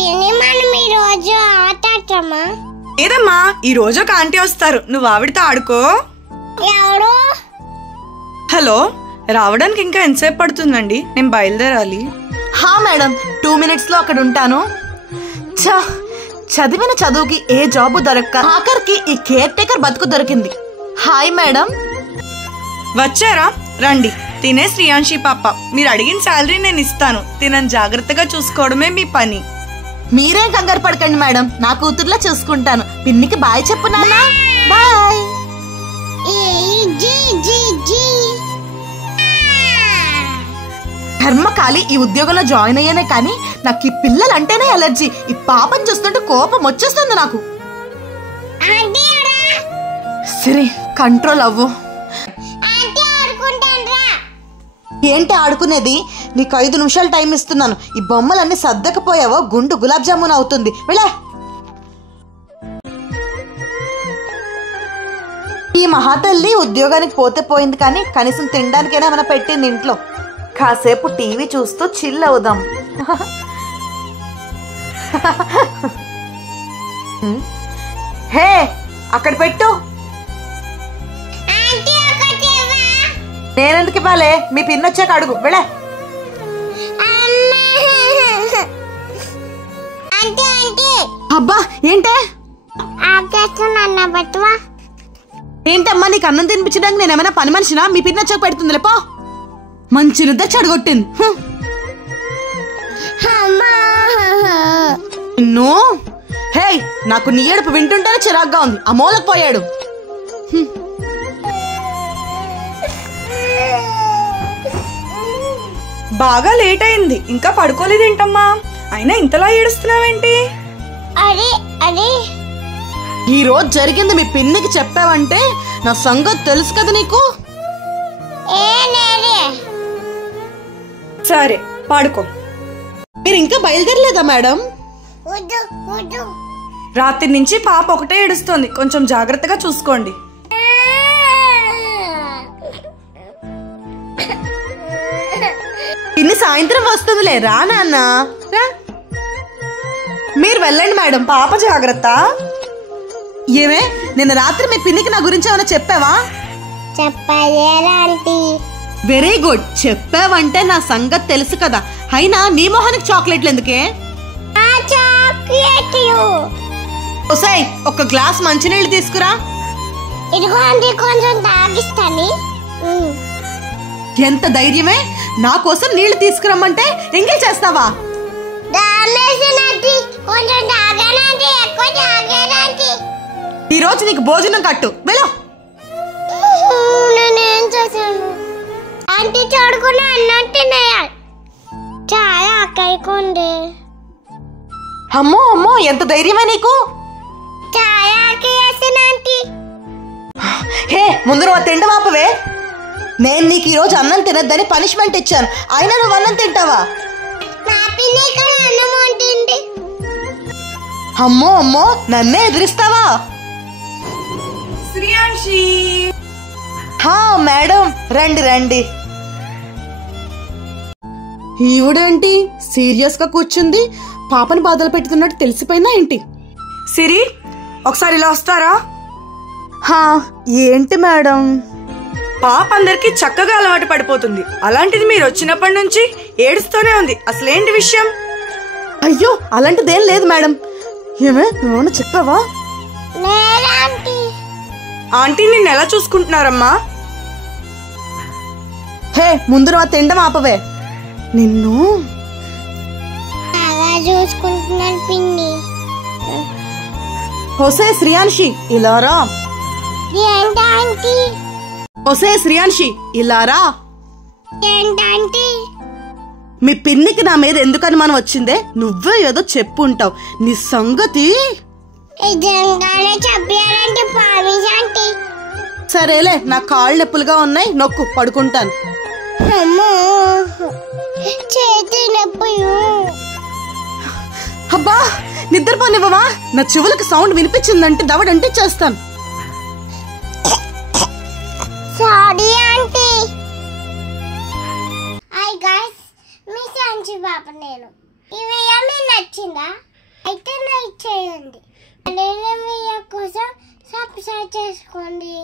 మనం ఈ రోజు ఆటమా? లేదమ్మా, ఈ రోజు ఒక ఆంటీ వస్తారు, నువ్వు ఆవిడతో ఆడుకో. ఎవరు? హలో, రావడానికి ఇంకా ఎంతసేపు పడుతుందండి? నేను బయలుదేరాలి. హా మేడం, 2 minutes లో అక్కడ ఉంటాను. చదివిన చదువుకి ఏ జాబు దొరక్క ఆఖరికి ఈ కేర్ టేకర్ బతుకు దొరికింది. Hi madam. వచ్చారా? రండి. తినే శ్రీయాంశి పాప. మీరు అడిగిన శాలరీ నేను ఇస్తాను. తినని జాగ్రత్తగా చూసుకోవడమే మీ పని. మీరేం కంగారు పడకండి మేడం, నా కూతుర్లా చూసుకుంటాను. పిన్నికి బాయ్ చెప్పు నాన్న. బాయ్. ధర్మకాలి ఈ ఉద్యోగంలో జాయిన్ అయ్యానే కానీ నాకు ఈ పిల్లలంటేనే ఎలర్జీ. ఈ పాపం చూస్తుంటే కోపం వచ్చేస్తుంది నాకు. సరే, కంట్రోల్ అవ్వు. ఏంటి ఆడుకునేది? నీకు 5 నిమిషాలు టైం ఇస్తున్నాను. ఈ బొమ్మలన్నీ సర్దకపోయావో గుండు గులాబ్ జామున్ అవుతుంది. వెళ్ళా. ఈ మహాతల్లి ఉద్యోగానికి పోతే పోయింది కానీ కనీసం తినడానికైనా ఏమైనా పెట్టింది ఇంట్లో. కాసేపు టీవీ చూస్తూ చిల్ అవుదాం. హే, అక్కడ పెట్టు. నేనెందుకు ఇవ్వాలే? మీ పిన్ వచ్చాక అడుగు. వెళ్ళే. అబ్బా ఏంటే? ఏంటమ్మా, నీకు అన్నం తినిపించడానికి నేనేమైనా పని మనిషినా? మీ పిన్ వచ్చాక పెడుతుంది లేపో. మంచి నిద్ర చెడగొట్టింది. నిన్ను. హే, నాకు నీ ఏడుపు వింటుంటేనే చిరాగ్గా ఉంది. ఆ మూలకు పోయాడు. బాగా లేట్ అయింది, ఇంకా పడుకోలేదేంటమ్మా? అయినా ఇంతలా ఏడుస్తున్నావేంటి? ఈ రోజు జరిగింది మీ పిన్నికి చెప్పావంటే నా సంగతి తెలుసు కదా నీకు. సరే, పడుకో. మీరు ఇంకా బయలుదేరలేదా మేడం? రాత్రి నుంచి పాప ఒకటే ఏడుస్తోంది, కొంచెం జాగ్రత్తగా చూసుకోండి. పిన్ని సాయంత్రం వస్తుందిలే, రా నాన్న రా. మీరు వెళ్ళండి మేడం, పాప జాగ్రత్త. ఏమే, నిన్న రాత్రి మీ పిన్నికి నా గురించి ఏమైనా చెప్పావా? వెరీ గుడ్, చెప్పావంటే నా సంగతి తెలుసు కదా. అయినా నీ మొహానికి చాక్లెట్లు ఎందుకే? ఒసేయ్, ఒక గ్లాస్ మంచినీళ్ళు తీసుకురా. ఎంత ధైర్యమే? నా కోసం నీళ్లు తీసుకురమ్మంటే ఎంగిల్ చేస్తావా? ఈ రోజు నీకు భోజనం కట్టు. వెళ్ళు. అమ్మో అమ్మో, ఎంత ధైర్యమే నీకు? హే, ముందు నువ్వు తిండం ఆపవే. నేను నీకు ఈరోజు అన్నం తినద్దని పనిష్మెంట్ ఇచ్చాను, అయినా నువ్వు అన్నం తింటావా? అమ్మో అమ్మో, నన్నే ఎదిరిస్తావా? శ్రీయాంశి. హా మేడం, రండి రండి. ఈవిడేంటి సీరియస్ గా కూర్చుంది? పాపని బాధలు పెట్టుతున్నట్టు తెలిసిపోయిందా ఏంటి? సిరి, ఒకసారి ఇలా వస్తారా? హా, ఏంటి మేడం? పాప అందరికి చక్కగా అలవాటు పడిపోతుంది, అలాంటిది మీరు వచ్చినప్పటి నుంచి ఏడుస్తూనే ఉంది. అసలేంటి విషయం? అయ్యో, అలాంటిదేం లేదు మేడం. ఏమే, నువ్వు చెప్పావా? ఆంటీ నిన్ను ఎలా చూసుకుంటున్నారమ్మా? హే, ముందు నువ్వు తిండం ఆపవే. నిన్ను చూసుకుంటున్నాను పిన్ని. ఒసే శ్రీయాంశి, ఇలా రా. ఒసే శ్రీయాంశి, ఇలా రా. మీ పిన్నికి నా మీద ఎందుకు అనుమానం వచ్చిందే? నువ్వే ఏదో చెప్పుంటావు. నీ సంగతి సరేలే, నా కాళ్ళు నొప్పులుగా ఉన్నాయి, నొక్కు, పడుకుంటాను. అబ్బా, నిద్రపోనివ్వవా? నా చెవులకు సౌండ్ వినిపించిందంటే దవడంటే చేస్తాను. Sorry aunty. హాయ్ గైస్, మీ శ్రీయాంశి పాప నేను. ఈ వెయ్య మీకు నచ్చిందా? అయితే లైక్ చేయండి. కోసం సబ్స్క్రైబ్ చేసుకోండి.